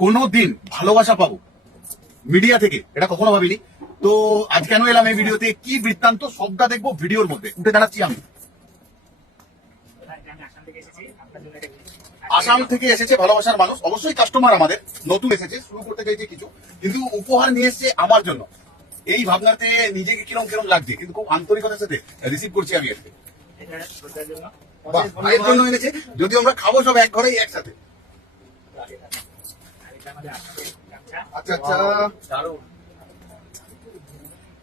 কোনোদিন ভালোবাসা পাবো মিডিয়া থেকে, এটা কখনো ভাবিনি। তো আজ কেন এলাম এই ভিডিওতে, কি বৃত্তান্ত সবটা দেখবো ভিডিওর মধ্যে। উঠে দাঁড়াচ্ছি আমি। আসাম থেকে এসেছে ভালোবাসার মানুষ, অবশ্যই কাস্টমার আমাদের, নতুন এসেছে, শুরু করতে চাইছে কিছু, কিন্তু উপহার নিয়ে এসছে আমার জন্য। এই ভাবনাতে নিজেকে কিরম কিরম লাগছে, কিন্তু খুব আন্তরিকতার সাথে রিসিভ করছি আমি আজকে। বাহ, ভাইয়ের জন্য এনেছে, যদিও আমরা খাবো সব এক ঘরেই একসাথে। আচ্ছা আচ্ছা,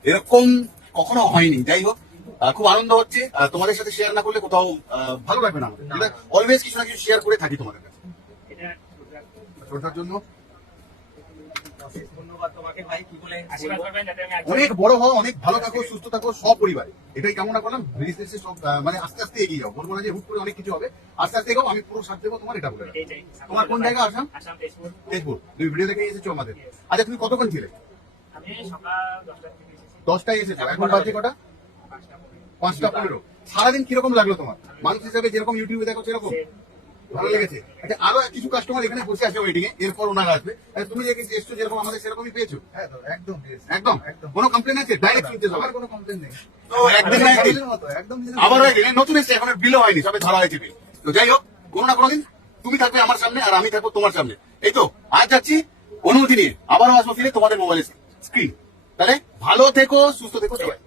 এরকম কখনো হয়নি। যাই হোক, খুব আনন্দ হচ্ছে। তোমাদের সাথে শেয়ার না করলে কোথাও ভালো লাগবে না আমাদের। অলওয়েজ কিছু না কিছু শেয়ার করে থাকি তোমাদের কাছে। ছোটটার জন্য অনেক বড় হও, অনেক ভালো থাকো, সুস্থ থাকো, সপরিবারে, এটাই কামনা করলাম। বিজনেসে সব মানে আস্তে আস্তে এগিয়ে যাও, বলবো না যে হুট করে অনেক কিছু হবে, আস্তে আস্তে এগো। আমি পুরো সাথ দেবো তোমার, এটা বলে। তোমার কোন জায়গা? আসাম তেজপুর। তুমি ভিডিও দেখে এসেছো আমাদের। আচ্ছা, তুমি কতক্ষণ ছিলে? 10টায় এসেছো, এখন বাজে কটা? 5টা 15। সারাদিন কিরকম লাগলো তোমার? মানুষ হিসাবে যেরকম ইউটিউবে দেখো সেরকম ভালো লেগেছে? আচ্ছা, আরো কিছু কাস্টমার এখানে বসে আছে ওয়েটিং এ, এরপর ওনারা আসবে। তুমি যে এসছো যেরকম আমাদের সেরকমই পেয়েছো? একদম একদম। কোনো কমপ্লেন আছে? ডাইরেক্ট শুনতে সবার কোনো কমপ্লেন নেই। তো একদিন না একদিন আবার হয়ে গেলে নতুন এসছে, এখন বিলও হয়নি, সবে ধরা হয়েছে বিল। তো যাই হোক, কোনো না কোনোদিন তুমি থাকবে আমার সামনে আর আমি থাকবো তোমার সামনে। এই তো আজ যাচ্ছি অনুমতি নিয়ে, আবারও আসবো ফিরে তোমাদের মোবাইলের স্ক্রিন। তাহলে ভালো থেকো, সুস্থ থেকো সবাই।